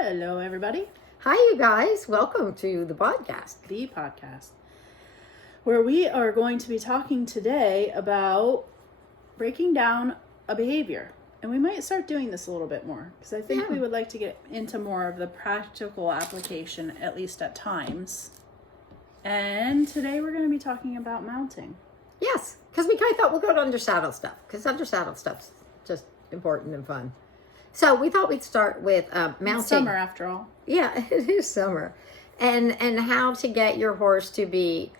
Hello, everybody. Hi, you guys. Welcome to the podcast, where we are going to be talking today about breaking down a behavior. And we might start doing this a little bit more because I think we would like to get into more of the practical application, at least at times. And today we're going to be talking about mounting. Yes, because we kind of thought we'll go to undersaddle stuff because undersaddle stuff's just important and fun. So we thought we'd start with mounting. It's summer, after all. Yeah, it is summer. And how to get your horse to be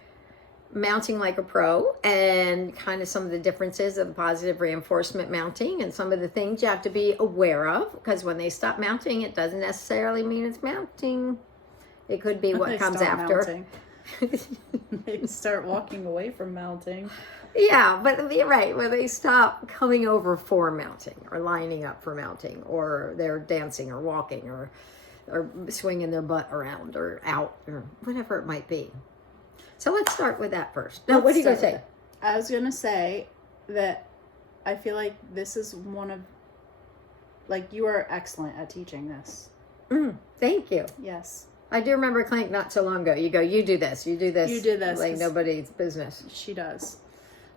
mounting like a pro, and kind of some of the differences of the positive reinforcement mounting and some of the things you have to be aware of, because when they stop mounting, it doesn't necessarily mean it's mounting. It could be what comes after. They start walking away from mounting. Yeah, but you're right. When they stop coming over for mounting or lining up for mounting, or they're dancing or walking or swinging their butt around or out or whatever it might be. So let's start with that first. Now, what are you going to say? I was going to say that I feel like this is one of, like, you are excellent at teaching this. Thank you. Yes. I do remember a clinic not so long ago. You go, you do this. You do this. Like nobody's business. She does.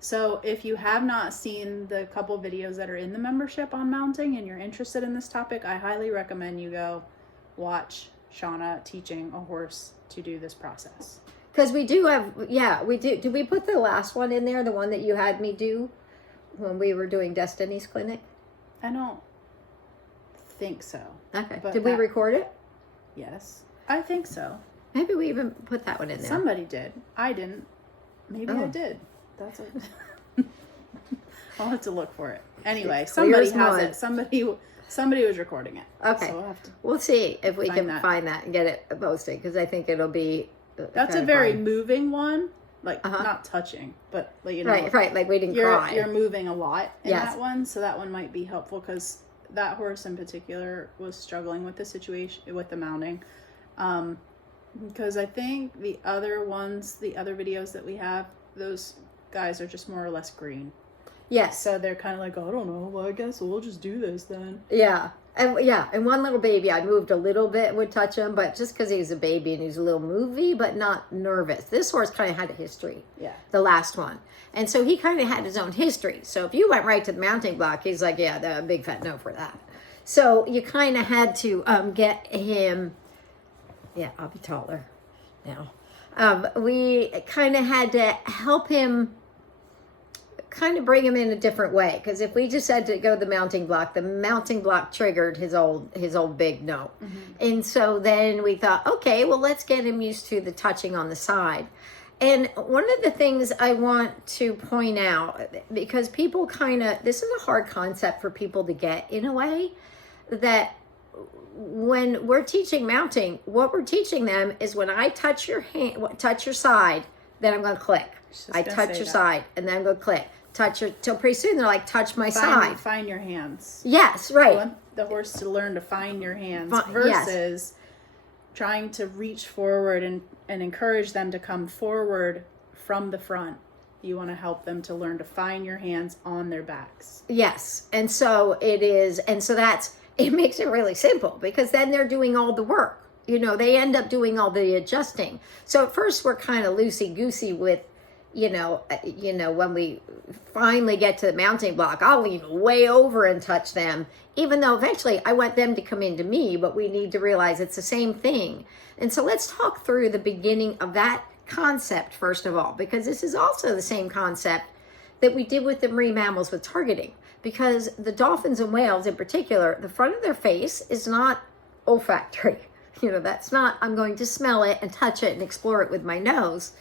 So if you have not seen the couple videos that are in the membership on mounting and you're interested in this topic, I highly recommend you go watch Shauna teaching a horse to do this process. Because we do have, we do. Did we put the last one in there, the one that you had me do when we were doing Destiny's clinic? I don't think so. Okay. Did we record it? Yes, I think so. Maybe we even put that one in there. Somebody did. I didn't. Maybe I did. That's it. I'll have to look for it. Anyway, somebody has it. Somebody was recording it. Okay. So we'll see if we can find that and get it posted, because I think it'll be. That's a very moving one. Like, not touching, but like, you know. Right. Like we didn't cry. You're moving a lot in that one, so that one might be helpful, because that horse in particular was struggling with the situation with the mounting. Because I think the other videos that we have, those guys are just more or less green. Yes. So they're kind of like, I don't know. Well, I guess we'll just do this then. Yeah. And one little baby, I moved a little bit, would touch him, but just because he's a baby and he's a little movie, but not nervous. This horse kind of had a history. Yeah. The last one. And so he kind of had his own history. So if you went right to the mounting block, he's like, yeah, the big fat no for that. So you kind of had to get him. Yeah, I'll be taller now. We kind of had to help him, kind of bring him in a different way, because if we just had to go the mounting block triggered his old big no. And so then we thought, okay, well, let's get him used to the touching on the side. And one of the things I want to point out, because people this is a hard concept for people to get, in a way, that when we're teaching mounting, what we're teaching them is, when I touch your side, then I'm going to click. I touch your side, and then I'm going to click. Till pretty soon they're like, touch my side. Find your hands. Yes, right. You want the horse to learn to find your hands versus trying to reach forward and encourage them to come forward from the front. You want to help them to learn to find your hands on their backs. Yes. And so it makes it really simple, because then they're doing all the work. They end up doing all the adjusting. So at first we're kind of loosey-goosey with, when we finally get to the mounting block, I'll lean way over and touch them, even though eventually I want them to come into me, but we need to realize it's the same thing. And so let's talk through the beginning of that concept, first of all, because this is also the same concept that we did with the marine mammals with targeting. Because the dolphins and whales in particular, the front of their face is not olfactory. That's not, I'm going to smell it and touch it and explore it with my nose.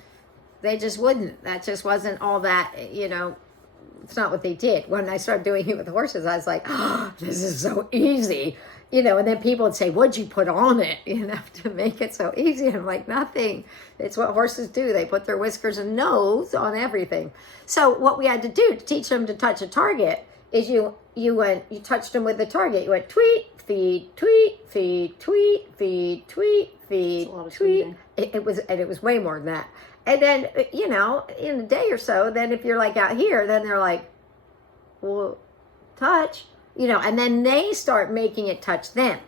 They just wouldn't. That just wasn't all that, it's not what they did. When I started doing it with horses, I was like, oh, this is so easy. And then people would say, what'd you put on it, to make it so easy? And I'm like, nothing. It's what horses do. They put their whiskers and nose on everything. So what we had to do to teach them to touch a target is you touched them with the target. You went tweet, feed, tweet, feed, tweet, feed, tweet, feed, tweet. It was way more than that. And then, in a day or so, then if you're like out here, then they're like, well, touch, and then they start making it touch them.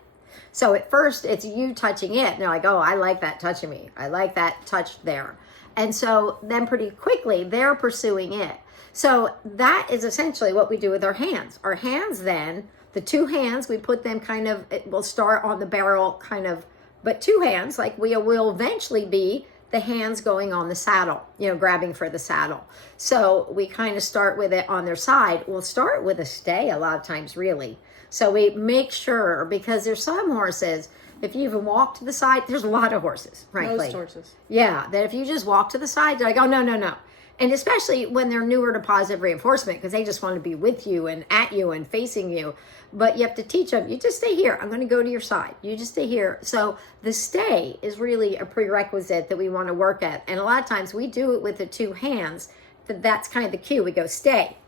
So at first it's you touching it. And they're like, oh, I like that touching me. I like that touch there. And so then pretty quickly they're pursuing it. So that is essentially what we do with our hands. Our hands then, the two hands, we put them kind of, we'll start on the barrel kind of, but two hands, like we will eventually be the hands going on the saddle, grabbing for the saddle. So we kind of start with it on their side. We'll start with a stay a lot of times, really. So we make sure, because there's some horses, if you even walk to the side, there's a lot of horses, frankly. Most horses. Yeah, that if you just walk to the side, they're like, oh, no, no, no. And especially when they're newer to positive reinforcement, because they just want to be with you and at you and facing you. But you have to teach them, you just stay here. I'm going to go to your side. You just stay here. So the stay is really a prerequisite that we want to work at. And a lot of times we do it with the two hands. That's kind of the cue. We go stay.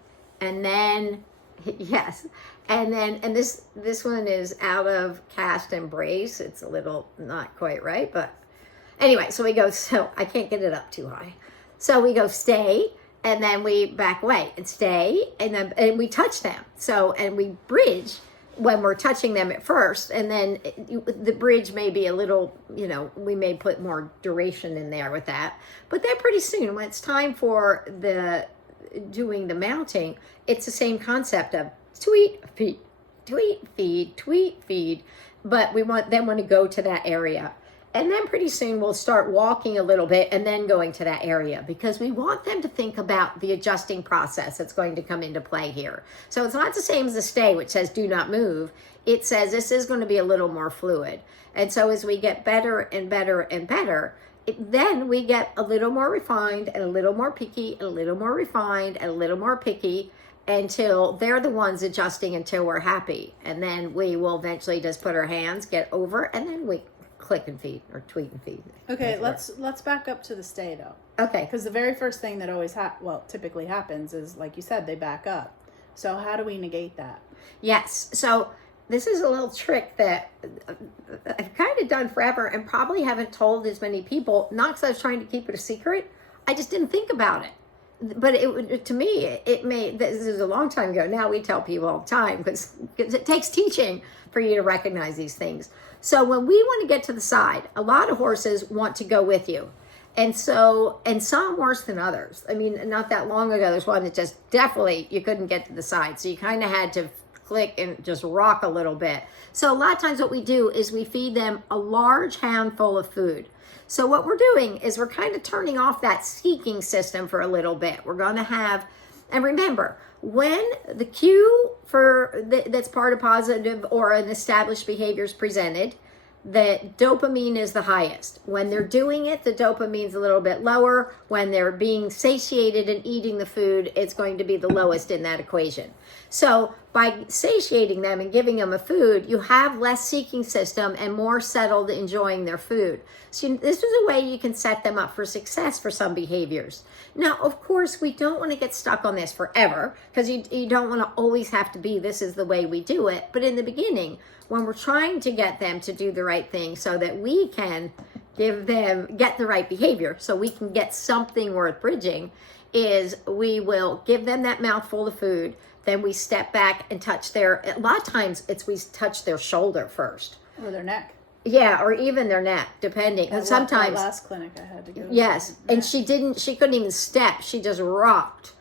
And then, yes. And then, and this one is out of cast and brace. It's a little not quite right. But anyway, so we go, so I can't get it up too high. So we go stay, and then we back away and stay, and we touch them. So, and we bridge when we're touching them at first, and then the bridge may be a little, we may put more duration in there with that. But then pretty soon, when it's time for doing the mounting, it's the same concept of tweet, feed, tweet, feed, tweet, feed. But we want to go to that area. And then pretty soon we'll start walking a little bit and then going to that area, because we want them to think about the adjusting process that's going to come into play here. So it's not the same as the stay, which says do not move. It says this is going to be a little more fluid. And so as we get better and better and better, then we get a little more refined and a little more picky and a little more refined and a little more picky, until they're the ones adjusting until we're happy. And then we will eventually just put our hands, get over, and then we click and feed or tweet and feed. Okay, let's back up to the stay though. Okay. Because the very first thing that always typically happens is, like you said, they back up. So how do we negate that? Yes. So this is a little trick that I've kind of done forever and probably haven't told as many people, not because I was trying to keep it a secret. I just didn't think about it. But to me, this is a long time ago. Now we tell people all the time, because it takes teaching for you to recognize these things. So when we want to get to the side, a lot of horses want to go with you. And some worse than others. I mean, not that long ago, there's one that just definitely you couldn't get to the side. So you kind of had to click and just rock a little bit. So a lot of times what we do is we feed them a large handful of food. So what we're doing is we're kind of turning off that seeking system for a little bit. We're going to have, and remember, when the cue that's part of positive or an established behavior is presented, the dopamine is the highest. When they're doing it, the dopamine's a little bit lower. When they're being satiated and eating the food, it's going to be the lowest in that equation. So by satiating them and giving them a food, you have less seeking system and more settled enjoying their food. So this is a way you can set them up for success for some behaviors. Now, of course, we don't want to get stuck on this forever, because you don't want to always have to be, this is the way we do it. But in the beginning, when we're trying to get them to do the right thing so that we can get the right behavior, so we can get something worth bridging, is we will give them that mouthful of food. Then we step back and touch a lot of times we touch their shoulder first. Or their neck. Yeah, or even their neck, depending. And sometimes, that last clinic I had to go to. Yes, and she couldn't even step. She just rocked.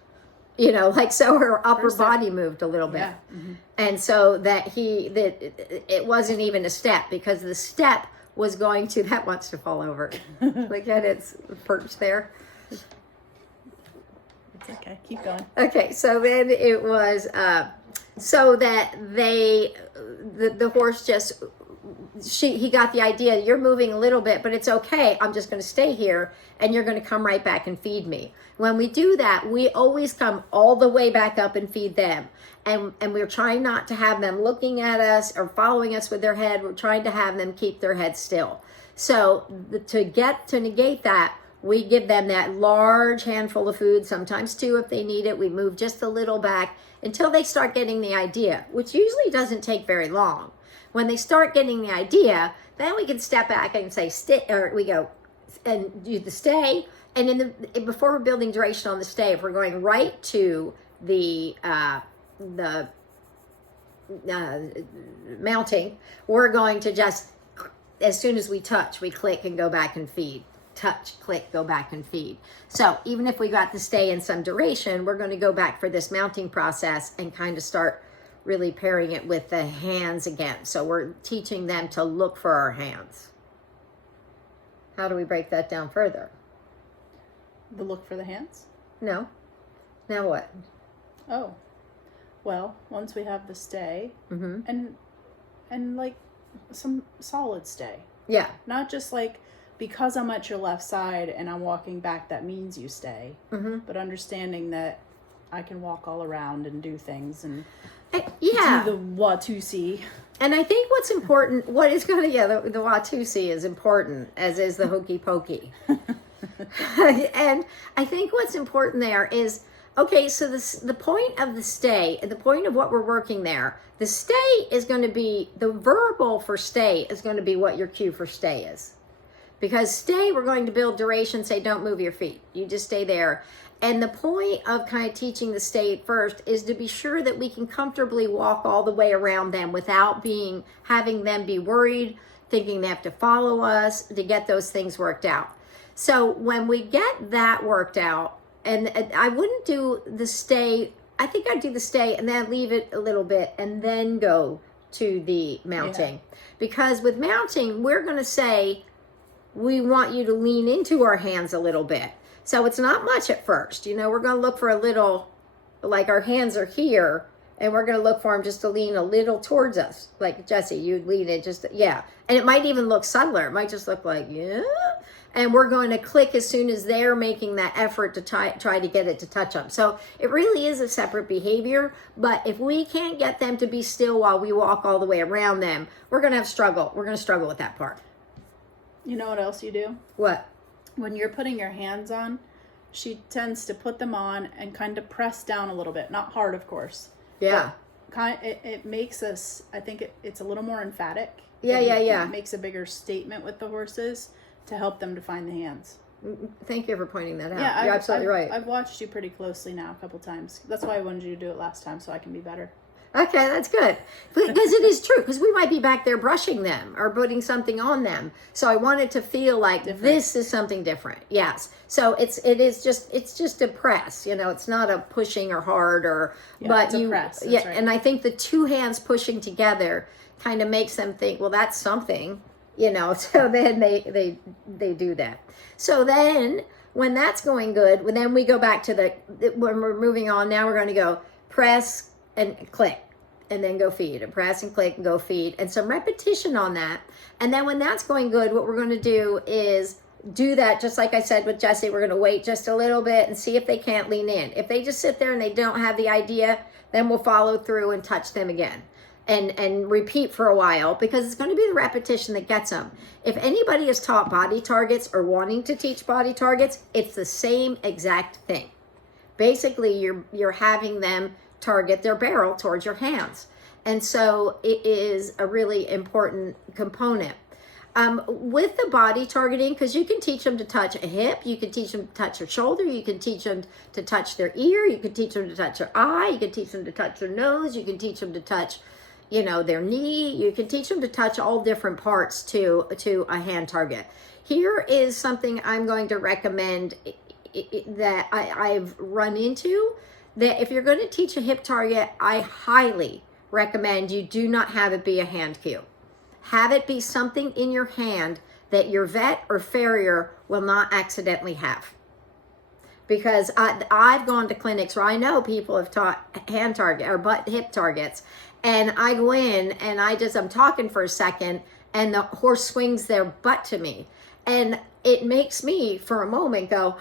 So her upper body moved a little bit. Yeah. Mm-hmm. And so it wasn't even a step, because the step was going to, that wants to fall over. Look at its perch there. It's okay. Keep going. Okay, so then it was so that the horse just, he got the idea, you're moving a little bit, but it's okay. I'm just going to stay here, and you're going to come right back and feed me. When we do that, we always come all the way back up and feed them. And we're trying not to have them looking at us or following us with their head. We're trying to have them keep their head still. So to negate that, we give them that large handful of food, sometimes two if they need it. We move just a little back until they start getting the idea, which usually doesn't take very long. When they start getting the idea, then we can step back and say, we go and do the stay. And before we're building duration on the stay, if we're going right to the mounting, we're going to just, as soon as we touch, we click and go back and feed. Touch, click, go back and feed. So even if we got to stay in some duration, we're going to go back for this mounting process and kind of start really pairing it with the hands again. So we're teaching them to look for our hands. How do we break that down further? The look for the hands? No. Now what? Oh. Well, once we have the stay, and like some solid stay. Yeah. Not just like, because I'm at your left side and I'm walking back, that means you stay. But understanding that I can walk all around and do things and do the Watusi. And I think what's important, the Watusi is important, as is the hokey pokey. And I think what's important there is, okay, so the point of the stay, the point of what we're working there, the stay is going to be, the verbal for stay is going to be what your cue for stay is. Because stay, we're going to build duration, say don't move your feet. You just stay there. And the point of kind of teaching the stay at first is to be sure that we can comfortably walk all the way around them without having them be worried, thinking they have to follow us, to get those things worked out. So when we get that worked out, and I wouldn't do the stay, I think I'd do the stay and then leave it a little bit and then go to the mounting. Yeah. Because with mounting, we're going to say, we want you to lean into our hands a little bit. So it's not much at first. We're going to look for a little, like our hands are here, and we're going to look for them just to lean a little towards us. Like Jesse, you'd lean it just, yeah. And it might even look subtler. It might just look like, yeah. And we're going to click as soon as they're making that effort to try to get it to touch them. So it really is a separate behavior. But if we can't get them to be still while we walk all the way around them, we're going to struggle. We're going to struggle with that part. You know what else you do? What? When you're putting your hands on, she tends to put them on and kind of press down a little bit. Not hard, of course. Yeah. It makes us, I think it's a little more emphatic. Yeah. It makes a bigger statement with the horses to help them to find the hands. Thank you for pointing that out. Yeah, you're absolutely right. I've watched you pretty closely now a couple times. That's why I wanted you to do it last time, so I can be better. Okay, that's good. Because it is true, because we might be back there brushing them or putting something on them. So I wanted to feel like this is something different. Yes. So it's just a press, it's not a pushing or hard but it's a press. That's right. And I think the two hands pushing together kind of makes them think, well, that's something, so then they do that. So then when that's going good, then we go back to when we're moving on, now we're going to go press and click, and then go feed, and press and click and go feed, and some repetition on that. And then when that's going good, what we're going to do is do that, just like I said with Jesse, we're going to wait just a little bit and see if they can't lean in. If they just sit there and they don't have the idea, then we'll follow through and touch them again and repeat for a while, because it's going to be the repetition that gets them. If anybody has taught body targets or wanting to teach body targets, it's the same exact thing. Basically, you're having them target their barrel towards your hands. And so it is a really important component. With the body targeting, because you can teach them to touch a hip, you can teach them to touch their shoulder, you can teach them to touch their ear, you can teach them to touch their eye, you can teach them to touch their nose, you can teach them to touch, their knee, you can teach them to touch all different parts to a hand target. Here is something I'm going to recommend that I've run into, that if you're going to teach a hip target, I highly recommend you do not have it be a hand cue. Have it be something in your hand that your vet or farrier will not accidentally have. Because I've gone to clinics where I know people have taught hand target or hip targets, and I go in and I'm talking for a second, and the horse swings their butt to me, and it makes me for a moment go,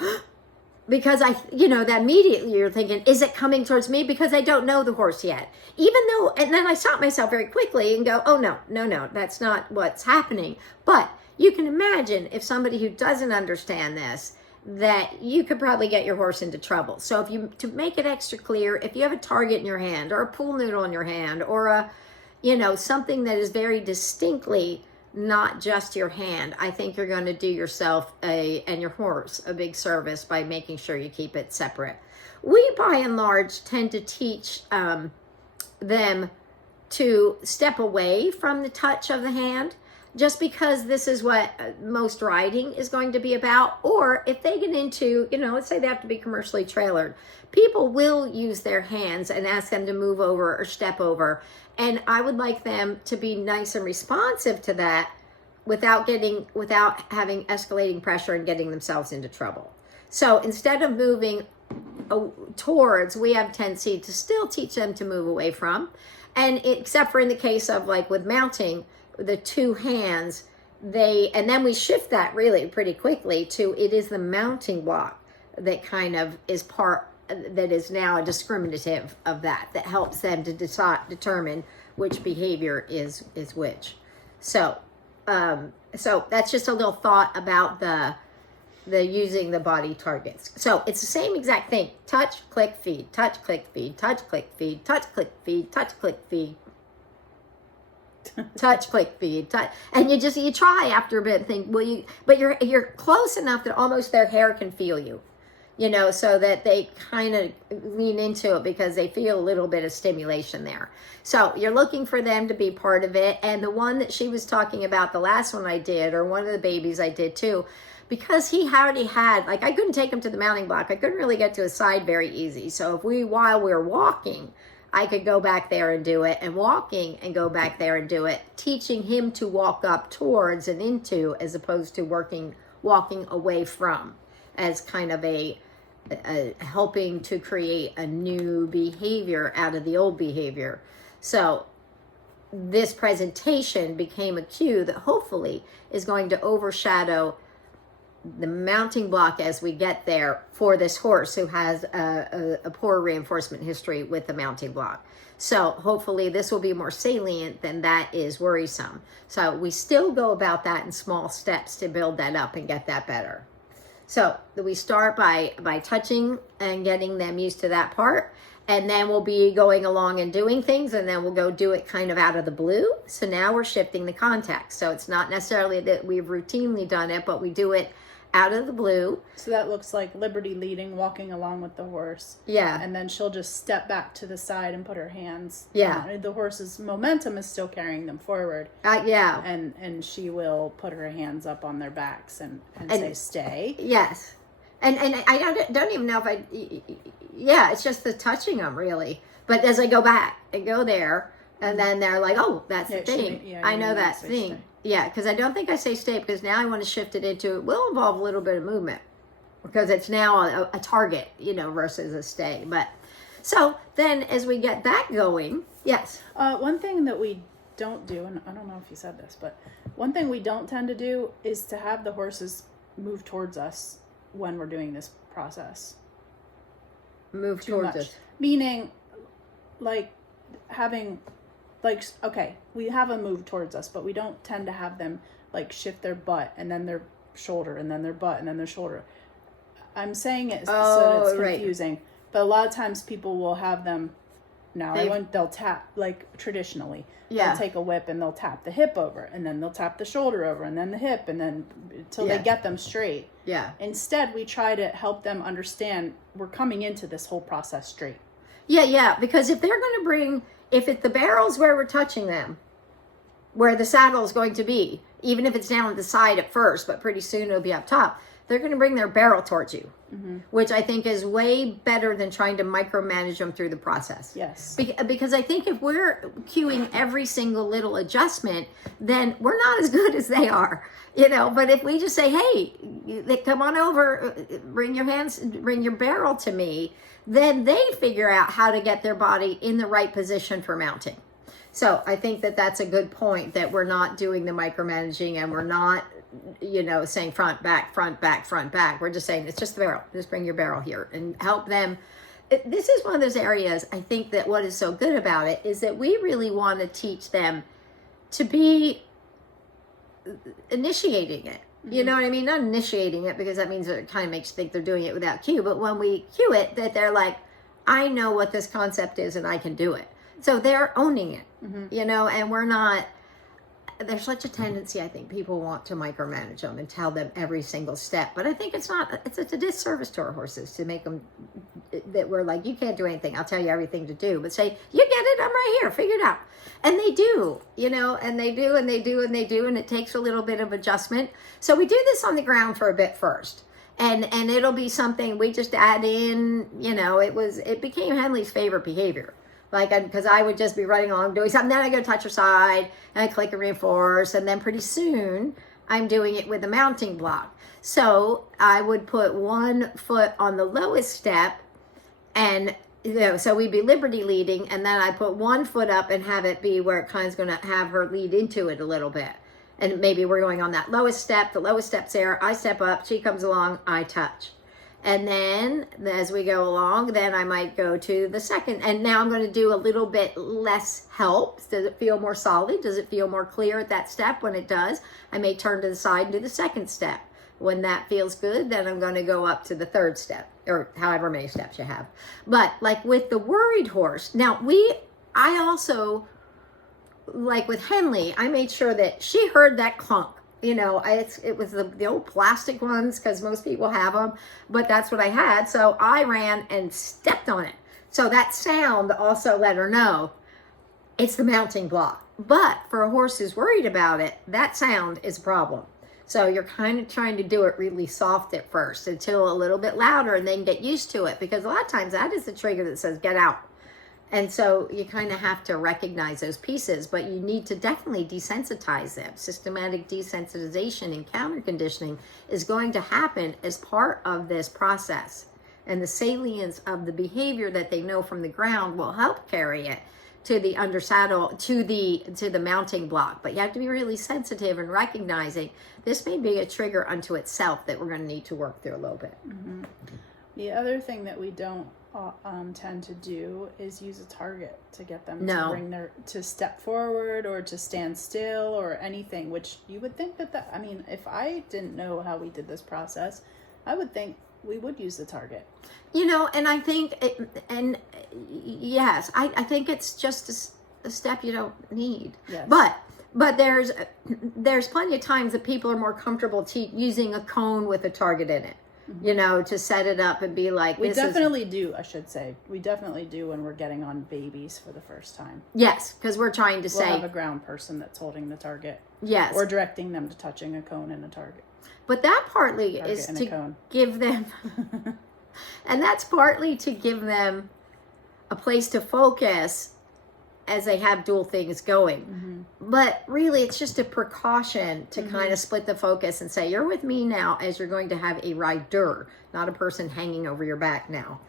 because that immediately you're thinking, is it coming towards me? Because I don't know the horse yet. And then I stop myself very quickly and go, oh, no, that's not what's happening. But you can imagine if somebody who doesn't understand this, that you could probably get your horse into trouble. So to make it extra clear, if you have a target in your hand or a pool noodle in your hand or something that is very distinctly not just your hand, I think you're going to do yourself and your horse a big service by making sure you keep it separate. We, by and large, tend to teach them to step away from the touch of the hand, just because this is what most riding is going to be about. Or if they get into, let's say they have to be commercially trailered, people will use their hands and ask them to move over or step over. And I would like them to be nice and responsive to that without having escalating pressure and getting themselves into trouble. So instead of moving towards, we have a tendency to still teach them to move away from. And except for in the case of like with mounting, the two hands, and then we shift that really pretty quickly to, it is the mounting block that kind of is that is now a discriminative of that helps them to determine which behavior is which. So that's just a little thought about the using the body targets. So it's the same exact thing. Touch, click, feed, touch, click, feed, touch, click, feed, touch, click, feed, touch, click, feed. Touch, click, feed, touch, and you try after a bit and think, but you're close enough that almost their hair can feel you, so that they kind of lean into it because they feel a little bit of stimulation there. So you're looking for them to be part of it. And the one that she was talking about, the last one I did, or one of the babies I did too, because he already had, like, I couldn't take him to the mounting block. I couldn't really get to his side very easy. So while we were walking, I could go back there and do it, and walking and go back there and do it, teaching him to walk up towards and into, as opposed to walking away from, as kind of a helping to create a new behavior out of the old behavior. So this presentation became a cue that hopefully is going to overshadow the mounting block as we get there for this horse who has a poor reinforcement history with the mounting block. So hopefully this will be more salient than that is worrisome. So we still go about that in small steps to build that up and get that better. So we start by touching and getting them used to that part. And then we'll be going along and doing things, and then we'll go do it kind of out of the blue. So now we're shifting the context. So it's not necessarily that we've routinely done it, but we do it out of the blue. So that looks like Liberty leading, walking along with the horse. Yeah. And then she'll just step back to the side and put her hands. Yeah. The horse's momentum is still carrying them forward. Yeah. And she will put her hands up on their backs and say, stay. Yes. And I don't even know if it's just the touching them really. But as I go back and go there, and then they're like, oh, that's the thing. I know that thing. Stay. Yeah, because I don't think I say stay, because now I want to shift it into, it will involve a little bit of movement, because it's now a target, versus a stay. But so then as we get that going, yes. One thing that we don't do, and I don't know if you said this, but one thing we don't tend to do is to have the horses move towards us when we're doing this process. Move towards us. Meaning, like, having... Like, okay, we have them move towards us, but we don't tend to have them, like, shift their butt and then their shoulder and then their butt and then their shoulder. I'm saying it so that it's confusing. Right. But a lot of times people will have them, they'll tap, like, traditionally. Yeah. They'll take a whip and they'll tap the hip over, and then they'll tap the shoulder over, and then the hip, and then until they get them straight. Yeah. Instead, we try to help them understand we're coming into this whole process straight. Yeah, because if they're going to bring... If the barrel's where we're touching them, where the saddle is going to be, even if it's down at the side at first, but pretty soon it'll be up top, they're going to bring their barrel towards you, which I think is way better than trying to micromanage them through the process. Yes. Because I think if we're cueing every single little adjustment, then we're not as good as they are, But if we just say, hey, come on over, bring your barrel to me, then they figure out how to get their body in the right position for mounting. So I think that that's a good point, that we're not doing the micromanaging, and we're not, saying front, back, front, back, front, back. We're just saying, it's just the barrel. Just bring your barrel here and help them. This is one of those areas, I think, that what is so good about it is that we really want to teach them to be initiating it. You know what I mean? Not initiating it, because that means it kind of makes you think they're doing it without cue. But when we cue it, that they're like, I know what this concept is and I can do it. So they're owning it, and we're not, there's such a tendency, I think people want to micromanage them and tell them every single step, but I think it's a disservice to our horses to make them, that we're like, you can't do anything, I'll tell you everything to do, but say, you get it, I'm right here, figure it out. And they do, and they do, and they do, and they do, and it takes a little bit of adjustment. So we do this on the ground for a bit first. And it'll be something we just add in, it became Henley's favorite behavior. Because I would just be running along doing something, then I go touch her side, and I click and reinforce, and then pretty soon I'm doing it with a mounting block. So I would put one foot on the lowest step, and so we'd be Liberty leading, and then I put one foot up and have it be where it kind of is going to have her lead into it a little bit. And maybe we're going on that lowest step, the lowest step's there, I step up, she comes along, I touch. And then as we go along, then I might go to the second. And now I'm going to do a little bit less help. Does it feel more solid? Does it feel more clear at that step? When it does, I may turn to the side and do the second step. When that feels good, then I'm going to go up to the third step, or however many steps you have. But like with the worried horse, now I also, like with Henley, I made sure that she heard that clunk. It was the old plastic ones, because most people have them, but that's what I had. So I ran and stepped on it. So that sound also let her know it's the mounting block. But for a horse who's worried about it, that sound is a problem. So you're kind of trying to do it really soft at first until a little bit louder, and then get used to it, because a lot of times that is the trigger that says get out. And so you kind of have to recognize those pieces, but you need to definitely desensitize them. Systematic desensitization and counter conditioning is going to happen as part of this process. And the salience of the behavior that they know from the ground will help carry it to the undersaddle, to the mounting block. But you have to be really sensitive and recognizing this may be a trigger unto itself that we're going to need to work through a little bit. Mm-hmm. The other thing that we don't tend to do is use a target to get them to step forward or to stand still or anything, which you would think if I didn't know how we did this process, I would think we would use the target. And I think, yes, I think it's just a step you don't need. Yes. But there's plenty of times that people are more comfortable using a cone with a target in it. Mm-hmm. To set it up and be like, we definitely do when we're getting on babies for the first time. Yes, because we're trying to we'll have a ground person that's holding the target. Yes. Or directing them to touching a cone and a target. But that partly is to give them, and that's partly to give them a place to focus as they have dual things going. Mm-hmm. But really, it's just a precaution to mm-hmm. kind of split the focus and say, you're with me now as you're going to have a rider, not a person hanging over your back now.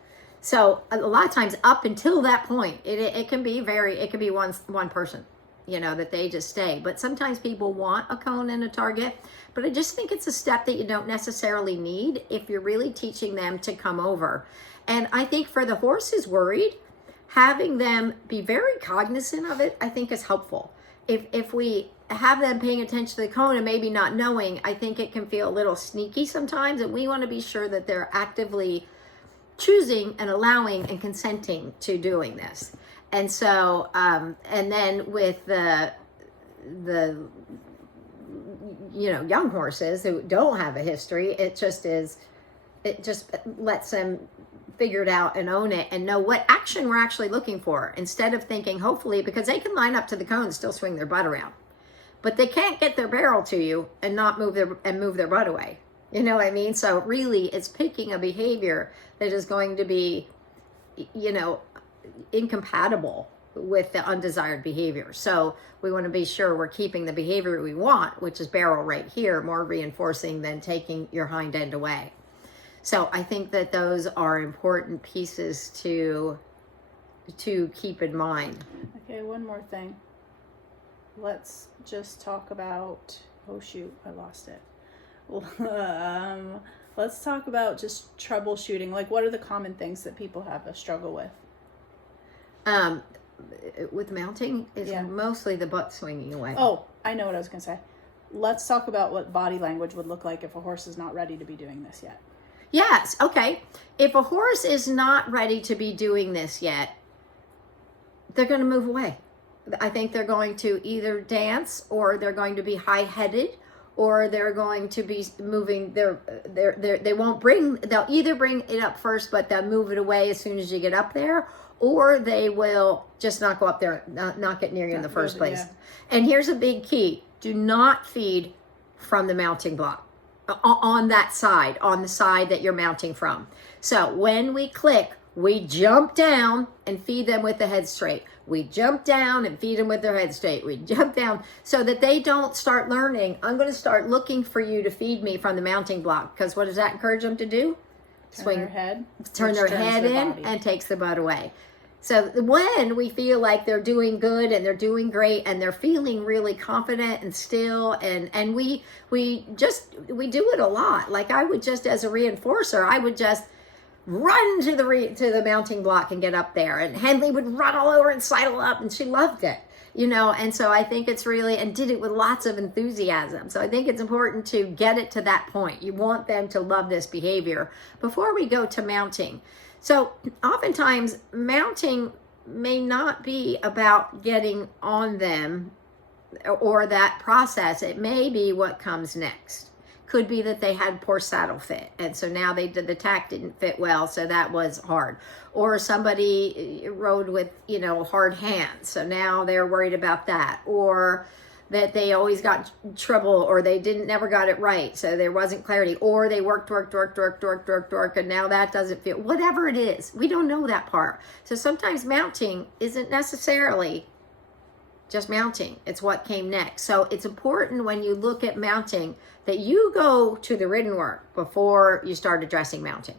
So a lot of times up until that point, it can be one person, that they just stay. But sometimes people want a cone and a target. But I just think it's a step that you don't necessarily need if you're really teaching them to come over. And I think for the horse who's worried, having them be very cognizant of it, I think is helpful. If we have them paying attention to the cone and maybe not knowing, I think it can feel a little sneaky sometimes, and we want to be sure that they're actively choosing and allowing and consenting to doing this. And so, and then with the young horses who don't have a history, it just lets them figure it out and own it and know what action we're actually looking for, instead of thinking, hopefully, because they can line up to the cone and still swing their butt around, but they can't get their barrel to you and not move their butt away. You know what I mean? So really, it's picking a behavior that is going to be, incompatible with the undesired behavior. So we want to be sure we're keeping the behavior we want, which is barrel right here, more reinforcing than taking your hind end away. So I think that those are important pieces to keep in mind. Okay, one more thing. Let's just talk about, oh shoot, I lost it. Let's talk about just troubleshooting. Like, what are the common things that people have a struggle with? With mounting, is mostly the butt swinging away. Oh, I know what I was going to say. Let's talk about what body language would look like if a horse is not ready to be doing this yet. Yes, okay. If a horse is not ready to be doing this yet, they're going to move away. I think they're going to either dance, or they're going to be high-headed, or they're going to be moving they won't bring, they'll either bring it up first, but they'll move it away as soon as you get up there, or they will just not go up there, not get near you in the first place. Yeah. And here's a big key: do not feed from the mounting block on that side, on the side that you're mounting from. So when we click, we jump down and feed them with the head straight. We jump down and feed them with their head straight. We jump down so that they don't start learning, I'm going to start looking for you to feed me from the mounting block. Because what does that encourage them to do? Turn their head. Turn their head in body. and takes the butt away. So when we feel like they're doing good and they're doing great and they're feeling really confident and still, and we do it a lot. Like I would just, as a reinforcer, I would just run to the mounting block and get up there, and Henley would run all over and sidle up, and she loved it, and so I think it's really, and did it with lots of enthusiasm. So I think it's important to get it to that point. You want them to love this behavior before we go to mounting. So oftentimes mounting may not be about getting on them or that process. It may be what comes next. Could be that they had poor saddle fit, and so now the tack didn't fit well, so that was hard. Or somebody rode with hard hands, so now they're worried about that. Or that they always got trouble, or they never got it right, so there wasn't clarity. Or they worked, and now that doesn't feel, whatever it is, we don't know that part. So sometimes mounting isn't necessarily just mounting, it's what came next. So it's important when you look at mounting that you go to the ridden work before you start addressing mounting.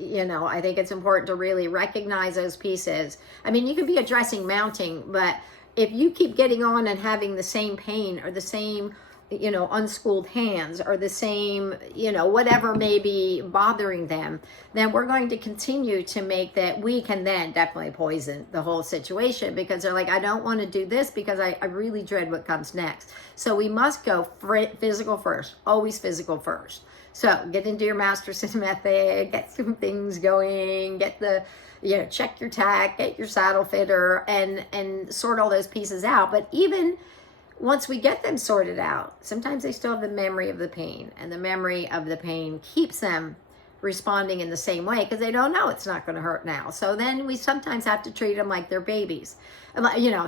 I think it's important to really recognize those pieces. I mean, you could be addressing mounting, but if you keep getting on and having the same pain or the same, unschooled hands or the same, whatever may be bothering them, then we're going to continue to make that. We can then definitely poison the whole situation, because they're like, I don't want to do this because I really dread what comes next. So we must go physical first, always physical first. So get into your Masterson method, get some things going, get the, check your tack, get your saddle fitter, and sort all those pieces out. But even once we get them sorted out, sometimes they still have the memory of the pain, and the memory of the pain keeps them responding in the same way because they don't know it's not going to hurt now. So then we sometimes have to treat them like they're babies,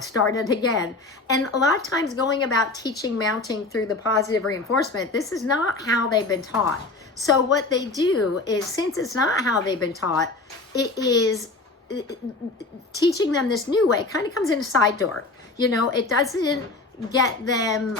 start it again. And a lot of times going about teaching mounting through the positive reinforcement, this is not how they've been taught. So what they do is, since it's not how they've been taught, it is teaching them this new way. Kind of comes in a side door. It doesn't get them,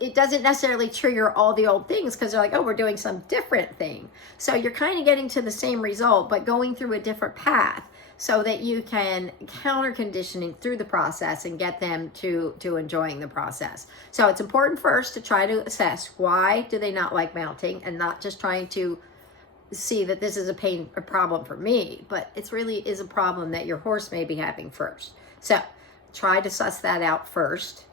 it doesn't necessarily trigger all the old things, because they're like, oh, we're doing some different thing. So you're kind of getting to the same result, but going through a different path, so that you can counter conditioning through the process and get them to enjoying the process. So it's important first to try to assess, why do they not like mounting, and not just trying to see that this is a problem for me, but it's really is a problem that your horse may be having first. So try to suss that out first.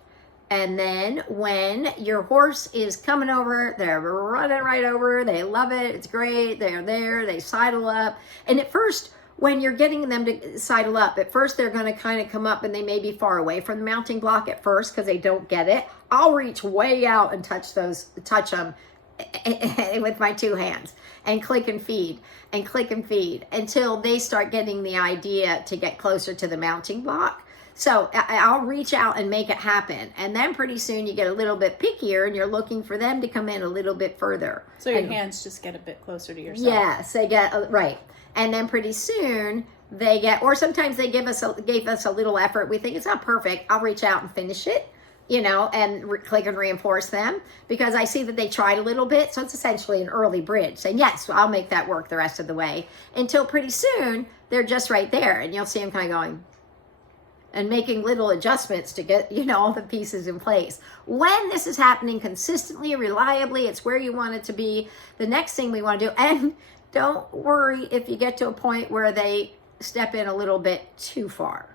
And then when your horse is coming over, they're running right over, they love it, it's great, they're there, they sidle up. And at first, when you're getting them to sidle up, at first they're going to kind of come up, and they may be far away from the mounting block at first because they don't get it. I'll reach way out and touch them with my two hands, and click and feed until they start getting the idea to get closer to the mounting block. So I'll reach out and make it happen. And then pretty soon you get a little bit pickier, and you're looking for them to come in a little bit further. So your hands just get a bit closer to yourself. Yes, they get, right. And then pretty soon they get, or sometimes they gave us a little effort. We think it's not perfect. I'll reach out and finish it, and click and reinforce them, because I see that they tried a little bit. So it's essentially an early bridge, saying, yes, I'll make that work the rest of the way, until pretty soon they're just right there. And you'll see them kind of going and making little adjustments to get, all the pieces in place. When this is happening consistently, reliably, it's where you want it to be. The next thing we want to do, and don't worry if you get to a point where they step in a little bit too far.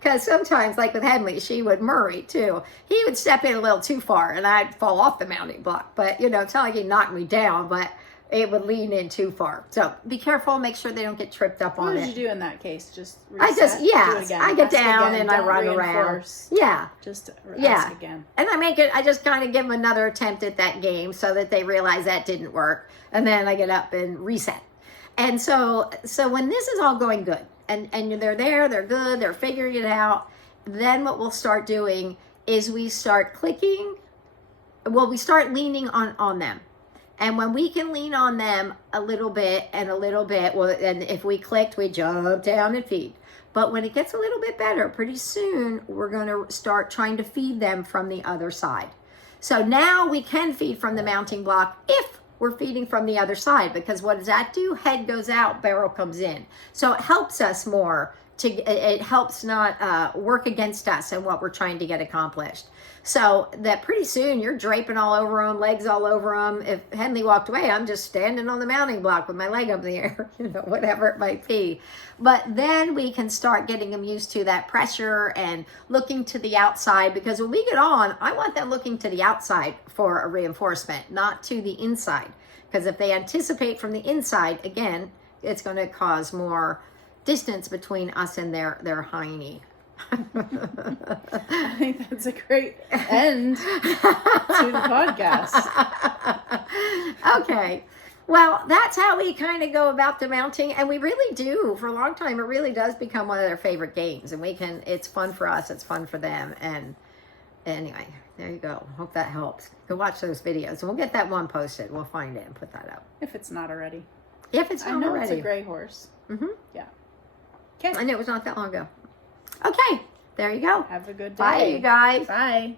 Because sometimes, like with Henley, Murray too, he would step in a little too far and I'd fall off the mounting block. But, it's not like he knocked me down, but it would lean in too far. So be careful. Make sure they don't get tripped up What on did it. you do in that case? Just I reset, just, do it yes, again, I get ask down again, and I don't run around. reinforce, Yeah. Just Yeah. ask again. And I just kind of give them another attempt at that game so that they realize that didn't work. And then I get up and reset. And so when this is all going good and they're there, they're good, they're figuring it out, then what we'll start doing is we start clicking. Well, we start leaning on them. And when we can lean on them a little bit, well, and if we clicked, we jump down and feed. But when it gets a little bit better, pretty soon we're going to start trying to feed them from the other side. So now we can feed from the mounting block if we're feeding from the other side, because what does that do? Head goes out, barrel comes in. So it helps us more. It helps not work against us and what we're trying to get accomplished. So that pretty soon you're draping all over them, legs all over them. If Henley walked away, I'm just standing on the mounting block with my leg up in the air, whatever it might be. But then we can start getting them used to that pressure and looking to the outside, because when we get on, I want them looking to the outside for a reinforcement, not to the inside. Because if they anticipate from the inside, again, it's going to cause more distance between us and their hiney. I think that's a great end to the podcast. Okay. Well, that's how we kind of go about the mounting. And we really do, for a long time, it really does become one of their favorite games. And it's fun for us, it's fun for them. And anyway, there you go. Hope that helps. Go watch those videos. And we'll get that one posted. We'll find it and put that up. If it's not already. If it's not I know already. it's a gray horse. Mm-hmm. Yeah. Okay. I know it was not that long ago. Okay, there you go. Have a good day. Bye, you guys. Bye.